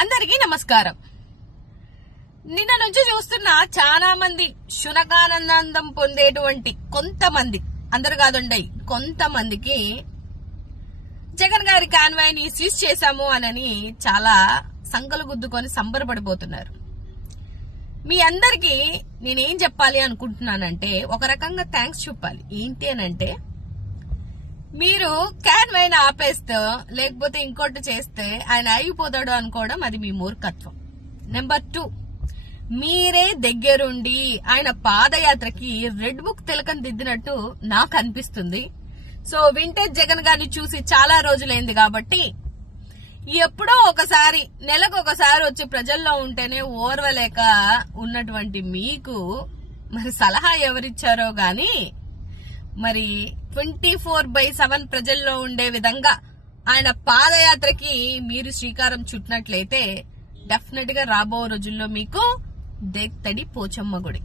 అందరికీ నమస్కారం. నిన్న నుంచి చూస్తున్న చాలా మంది శునకానందం పొందేటువంటి కొంతమంది, అందరు కాదండి, కొంతమందికి జగన్ గారి కాన్వాయ్ ని సీజ్ చేశాము అని చాలా సంకలు గుద్దుకొని సంబరపడిపోతున్నారు. మీ అందరికి నేనేం చెప్పాలి అనుకుంటున్నానంటే, ఒక రకంగా థ్యాంక్స్ చెప్పాలి. ఏంటి అనంటే, మీరు కాన్వాయ్ ని ఆపేస్తే లేకపోతే ఇంకోటి చేస్తే ఆయన అయిపోతాడు అనుకోవడం అది మీ మూర్ఖత్వం. నెంబర్ 2, మీరే దగ్గరుండి ఆయన పాదయాత్రకి రెడ్ బుక్ తిలకం దిద్దినట్టు నాకు అనిపిస్తుంది. సో వింటేజ్ జగన్ గారిని చూసి చాలా రోజులైంది కాబట్టి ఎప్పుడో ఒకసారి, నెలకు ఒకసారి వచ్చి ప్రజల్లో ఉంటేనే ఓర్వలేక ఉన్నటువంటి మీకు మరి సలహా ఎవరిచ్చారో గాని, మరి 24/7 ప్రజల్లో ఉండే విధంగా ఆయన పాదయాత్రకి మీరు శ్రీకారం చుట్టినట్లయితే డెఫినెట్ గా రాబో రోజుల్లో మీకు దేత్తడి పోచమ్మ గుడి.